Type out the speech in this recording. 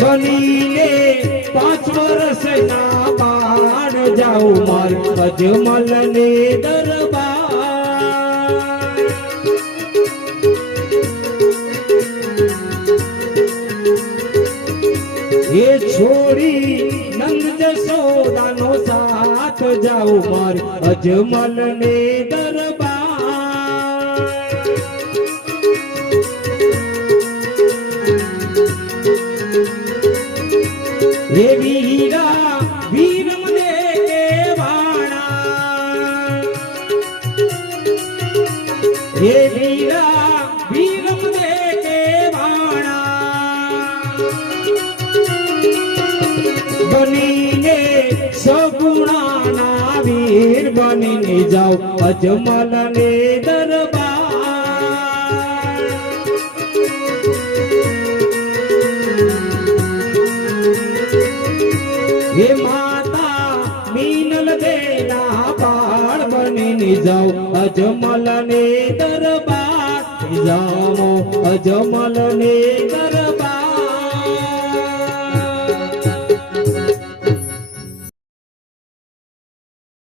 બનીને 5 વર્ષના બાળ જાઉં માર અજમલ ને દરબાર એ છોડી નંદ જશોદાનો સાથ જાઉં માર અજમલ ને દરબાર હે વીરા વીર મને વાણા હે વીરા વીર મને વાણા બનીને સગુણાના વીર બનીને જાઓ અજમલ ને દરબાર હે માતા મીનલ દેના બાળ બનીને જાઓ અજમલ ને દરબાર જાઓ અજમલ ને દરબાર